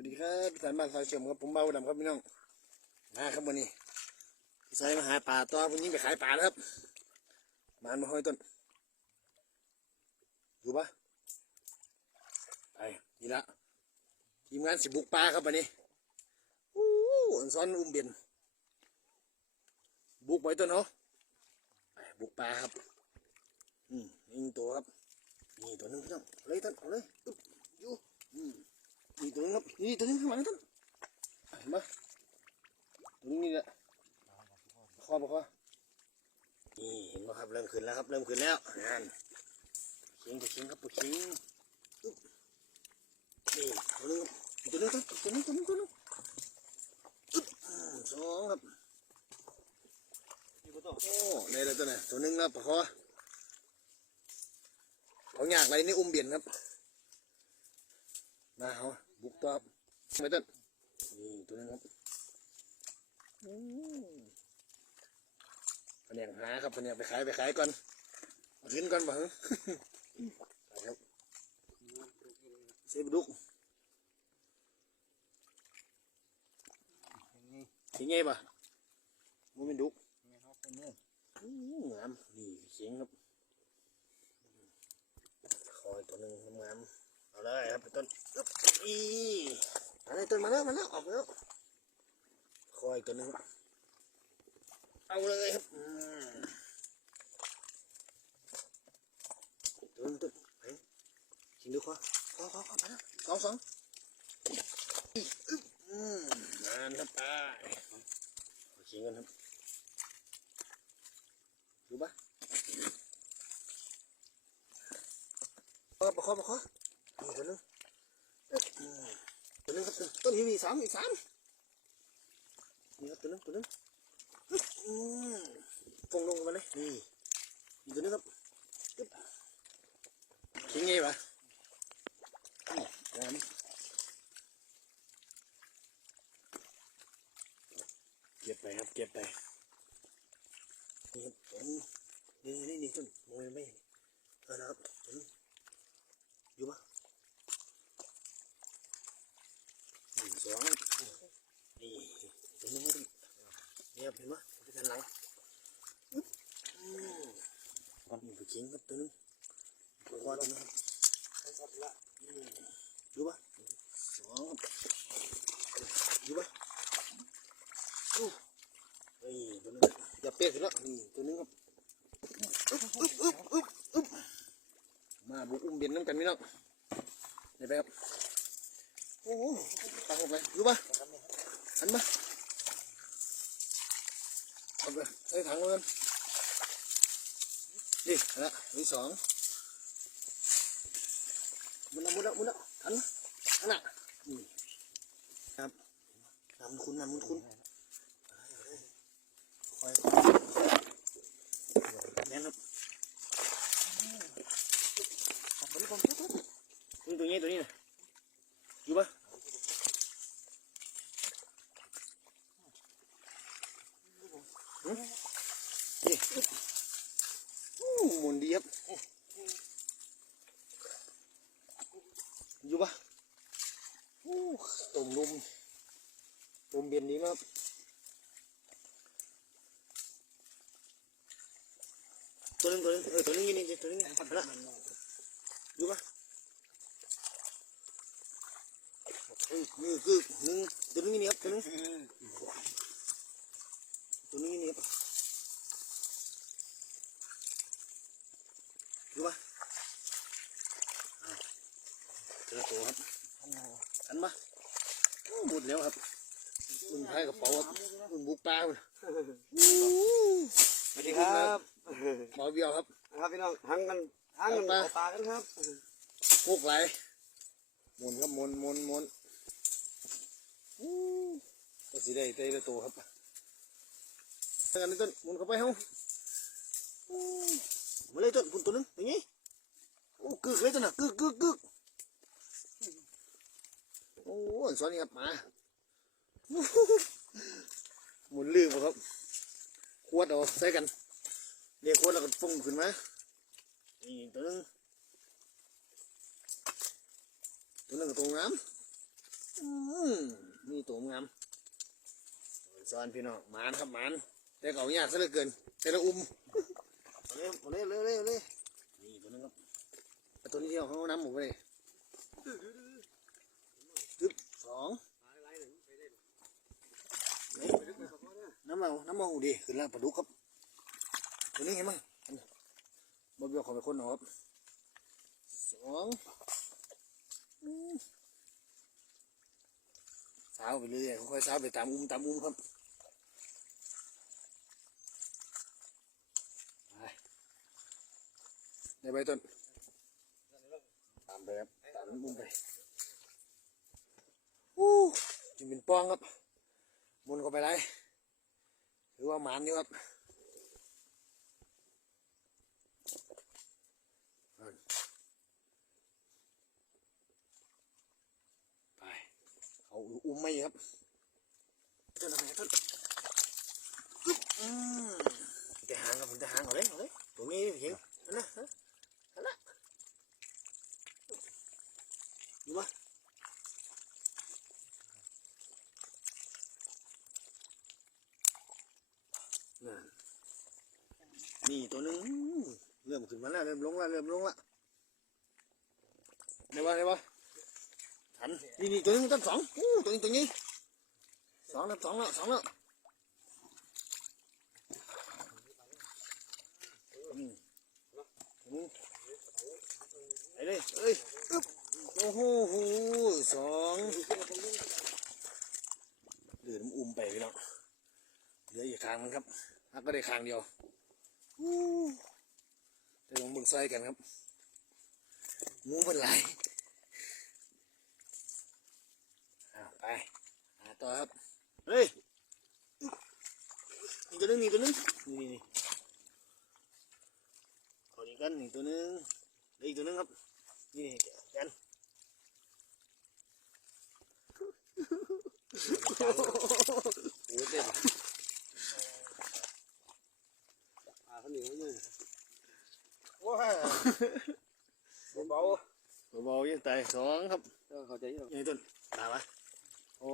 วัสดีครับพี่สารบ้าสายเฉียมครับผมเบาดำครับพี่น้องมาครับวันนี้สายมาหาปลาตัววันนี้ไปขายปลาแล้วครับมานมาห้อยต้นอยู่ปะไปนี่ละทีมงานสิบุกปลาครับวันนี้อู้อันซ้อนอุ้มเบียนบุกไปต้นเนาะไปบุกปลาครับอืมนี่ตัวครับนี่ตัวหนึงพี่น้องเลยต้นเอาเลยอึ๊บอยู่อืม นี่ตัวนึงครับนี่ตัวนึงข้างหลังท่านเห็นปะตัวนี้นี่แหละคอประคอนี่เห็นปะครับเริ่มขึ้นแล้วครับเริ่มขึ้นแล้วนั่นชิงตัวเชิงครับตัวเชิงอึ๊บนี่ตัวนึงครับตัวนึงตัวนึงตัวนึงตัวนึงอึ๊บสองครับโอ้ได้แล้วตัวไหนตัวนึงแล้วประคอเขาอยากอะไรนี่อุ้มเบียนครับมาเอา บุกตัวครับไม่ต้นนี่ตัวนึงครับอืมแผนกหาครับแผนกไปขายไปขายก่อนเอาขึ้นก่อนบ่ฮะครับเซฟดุกสิงไงบ่มันเป็นดุกอืมงามนี่เสียงครับคอยตัวหนึ่งงาม เอาเลยครับต้นอีมาเลยต้นมาแล้วมาแล้วออกแล้วคอยตัวนึงเอาเลยครับตัวนึงต้นไปชิงดูขวาขวาขวาขวาไปแล้วสองสองอึ๊บอืมนานครับไปชิงกันครับดูปะขอประคอประคอนี่ตัวหนึง ตัวนึงครับ ต้นนี้มีสามอีกสามนี่ครับตัวนึงตัวนึงฟงลงมาเลยนี่อีกตัวนึงครับปึ๊บทิ้งไงวะนี่งามเก็บไปครับเก็บไปนี่ครับนี่นี่นี่ต้นมองไม่เห็นเอาละครับอยู่ปะ หนึ่งสองนี่ตัวนี้ไม่ได้ เนี่ยเห็นไหมเป็นกันหลังอึ๊บอืมก่อนไปชิงครับตัวนึงตัวก่อนตัวนึงครับอืมดูปะสองดูปะอู้เฮ้ยตัวนึงอย่าเปียกขึ้นแล้วนี่ตัวนึงครับอึ๊บอึ๊บอึ๊บอึ๊บอึ๊บมาบุกอุ้มเบียนน้ำกันพี่น้องได้ไปครับโอ้โหตังออกไปรู้ป่ะหันมาเอาไปใส่ถังเลยกันนี่ ที่สองมุนละมุนละมุนละทันทันอะนี่ครับนำคุณนำคุณคอยแน่นครับตัวนี้ตัวนี้ตัวนี้นะอยู่ปะ นี่อู้หมุนดีครับอยู่ปะอู้ ต้มลมต้มเบียนดีมากครับตัวนึงตัวนึงเออตัวนึงนี่นี่ตัวนึงนี่เอาละอยู่ปะเฮ้ยนี่คือหนึ่งตัวนึงนี่ครับตัวนึงตัวนึงนี่ครับดูปะเจอตัวครับ อันมาโอ้หมดแล้วครับมึงพายกระเป๋าครับมึงบุกปลาไปสวัสดีครับเมาเบี้ยวครับ ครับพี่น้องหังกันหังกันเอาเอาปลาปลากันครับพวกไหลหมุนครับหมุนหมุนหมุนอู้ก็สิได้ได้ได้ตัวครับทางนั้นต้นหมุนเข้าไปเฮาอู้มาเลยต้นปุ่นตัวหนึงอย่างงี้โอ้กึกเลยต้นน่ะกึกกึกกึก โอ้ยสอนนี่ครับมาหมุนลื่นบ่ครับขวดเอาใส่กันเรียกขวดแล้วก็ฟุ้งขึ้นมานี่ตัวนึงตัวนึงก็ตัวงามอืมนี่ตัวงามสอนพี่น้องหมานครับหมานแต่เก่ายากซะเหลือเกินแต่ละอุ้มเอาเลยเอาเลยเอาเลยเอาเลยนี่ตัวนึงครับตัวนี้เดียวเขาน้ำหมูไปเลย องน้ำเมาน้ำเมาดีขึ้นแล้วปลาดุกครับตัวนี้เห็นไหมบ่เบี้ยของไปคนเอครับสองสาวไปเรื่อยๆค่อยๆสาวไปตามอุ้มตามอุ้มครับในใบต้นตามไปครับตามมุมไป อู้จิเป็นป้องครับมุนเข้าไปไรถือว่าหมานอยู่ครับไปเอาอุ้มไม่ครับต้นทำไมต้นอึ๊บอืมจะหางครับผมจะหางเอาเลยเอาเลยตรงนี้เห็นนะฮะ ดูวะนั่น นี่ตัวนึงเริ่มขึ้นมาแล้วเริ่มลงแล้วเริ่มลงแล้วได้ปะได้ปะทันนี่นี่ตัวนึงต้นสองอู้ตัวนี้ตัวนี้สองแล้วสองแล้วสองแล้วอืมตัวนี้ไปเลยเอ้ยอึ๊บโอ้โหสองเหลือน้ำอุ้มไปพี่น้องเหลืออีกคางนึงครับกก็ได้คางเดียว จะลองเบิ่งไส้กันครับงูเป็นไรอ้าวไปหาต่อครับเฮ้ยนี่ตัวหนึงนี่ตัวหนึงนี่นี่นี่ขอดีกันนี่ตัวหนึงเหลืออีกตัวหนึงครับนี่นี่กันโอ้ยเต็ม อ่าเขาเหนียวอยู่ ว้าเบาเบาๆยังตายสองครับเออเข้าใจอยู่ยังต้นตายปะโอ้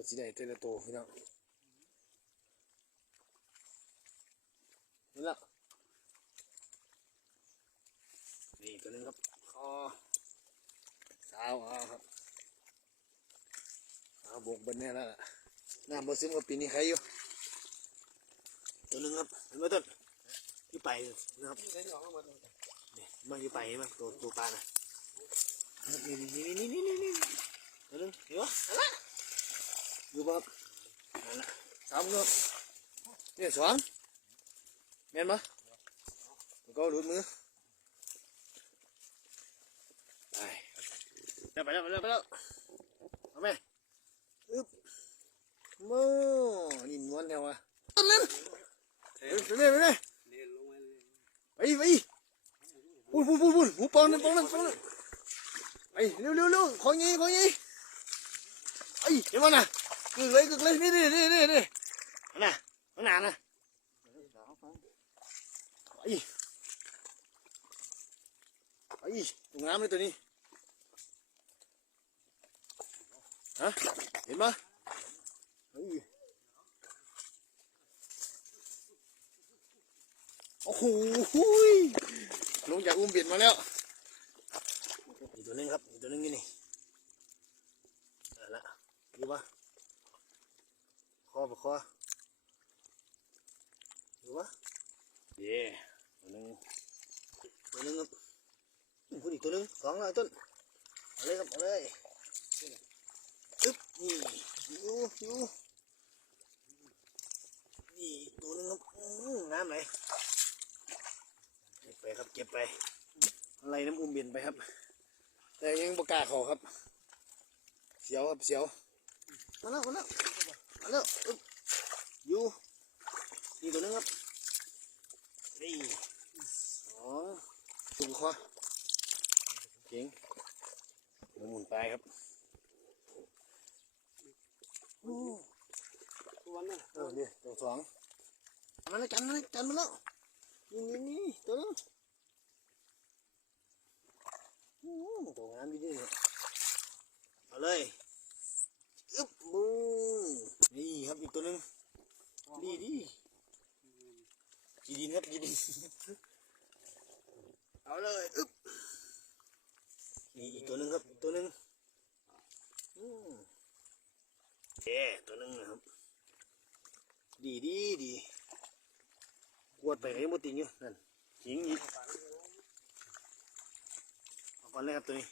ก็สิได้เตละโตวพี่น้องนี่ละนี่ตัวนึงครับคอสาวเอาครับเอาบกบนแน่แล้วล่ะน้ำบ่ซึมกับปีนี้ใครอยู่ตัวนึงครับเห็นไหมต้นที่ไปนะครับนี่มันยู่ไปเห็นไหมตัวตัวปลาน่ะนี่นี่นี่นี่นี่นี่ตัวนึงเห็นปะนั่นละ อยู่ปะครับนั่นละสามครับนี่สองแม่นปะมันก็หลุดมือไปไปแล้วไปแล้วไปแล้วเอาไหมอึ๊บโม่นี่นวลแล้ววะต้นนั้นไปเลยไปเลยเรียนลงไว้เลยไปไปพูดพูดพูดพูดหูปองนั่นปองนั่นปองนั่นไปเร็วเร็วเร็วของยี่ของยี่ไอ้เห็นมั้ยนะ กึกเลยกึกเลยนี่นี่นี่นี่นี่น่ะข้าหนาน่ะไอ้ไอ้ตรงน้ำเลยตัวนี้ฮะเห็นปะเฮ้ยโอ้โหลงจากอุ้มเบียดมาแล้วอีกตัวนึงครับอีกตัวนึงอยู่นี่ละดูปะ อปะคอดูปะเย่ตัวหนึงตัวหนึงครับอุ้ยพูดอีกตัวหนึงสองแล้วต้นเอาเลยครับเอาเลยอึ๊บนี่อยู่อยู่นี่ตัวหนึงครับอื้อน้ำไหลเก็บไปครับเก็บไปอะไรน้ำอุ้มเบียนไปครับ แต่ยังประกล้าศเขาครับ เสียวครับเสียวมาแล้วมาแล้วมา แล้วอยู่นี่ตัวนึงครับนี่ดูคอเก่งหมุนไปครับโอ้ตัวนั้นเออเนี่ยตัวสองมาแล้วกันมาแล้วกันมาแล้วนี่นี่นี่ตัวนึงโอ้ตัวงามดีนี่เนี่ยเอาเลยอึ๊บบูนี่ครับอี กตัวหนึงดีดีจีดินครับจีดินเอาเลยอึ๊บนี่อีกตัวหนึงครับอีกตัวหนึงอืมโอตัวหนึงนะครับ ดีดีดีกวดไปไหนหมดติงอยู่นั่นหิงอีกเอาก่อนเลยครับตัวนี้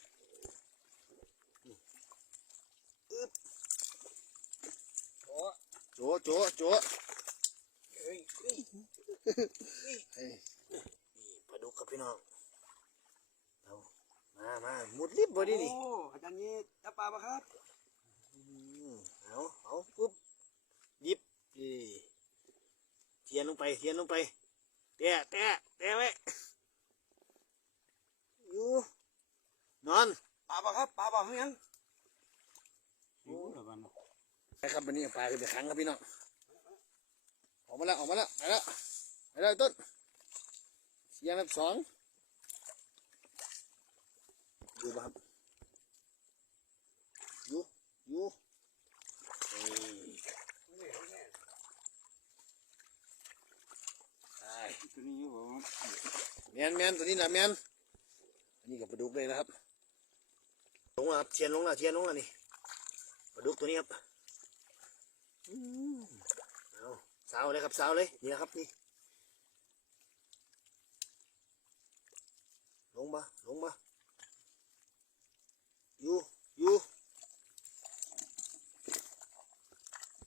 อึ๊บ โจโจโจเฮ้ยเฮ้ยเฮ้ยนี่ปลาดุกครับพี่น้องเอามามามุดลิบบ่ดีนี่โอ้อาจารย์นี่จับปลาปะครับอืมเอาเอาปุ๊บยิบดีเทียนลงไปเทียนลงไปแตะแตะแตะไว้อยู่นอนปลาปะครับปลาปะเฮ้ยยังอยู่เดี๋ยวกัน ไปครับวันนี้ปลาขึ้นไปขังครับพี่น้องออกมาแล้วออกมาแล้วไปแล้วไปแล้วต้นเสียงแบบสองอยู่ป่ะครับอยู่อยู่นี่ไปตัวนี้อยู่ผมแมนแมนตัวนี้นะแมนอันนี้กับปลาดุกเลยนะครับลงแล้วครับเทียนลงแล้วเทียนลงแล้วนี่ปลาดุกตัวนี้ครับ เอาสาวเลยครับสาวเลยนี่นะครับนี่ลงมาลงมาอยู่อยู่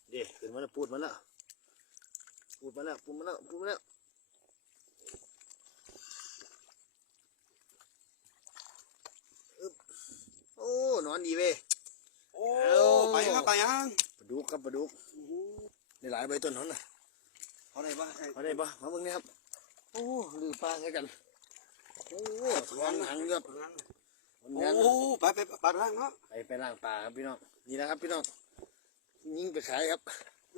เดี๋ยวขึ้นมาแล้วปูดมาแล้วปูดมาแล้วปูดมาแล้วปูดมาแล้วโอ้นอนดีเว้ยโอ้ไปยังไปยัง ดุกครับปลาดุกได้หลายใบต้นนั้นน่ะเอาไหนบ้างเอาได้ปะมาเบิ่งนี่ครับโอ้ลือปลาใช่กันโอ้ทอนหางครับโอ้ไปไปปลาทางเนาะไปไปล่างปลาครับพี่น้องนี่นะครับพี่น้องยิงไปขายครับ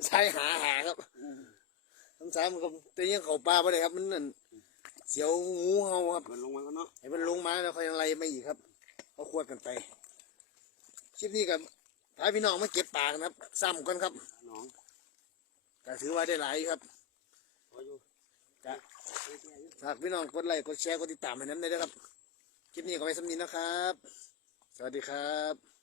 ใช้หาหาครับทั้งสามกับแต่ยังเขาปลาไปเลยครับมันนั่นเสียวงูเห่าครับมันลงมากันเนาะให้มันลงมาแล้วค่อยอะไรไมาอีกครับเขาควดกันไปคลิปนี้กับ พาพี่น้องมาเก็บปลากันครับซ้ำกันครับน้องก็ถือว่าได้หลายครับพออยู่ฝากพี่น้องกดไลค์กดแชร์กดติดตามให้น้ำได้ด้วยครับคลิปนี้ก็ไว้สำนีนะครับ สวัสดีครับ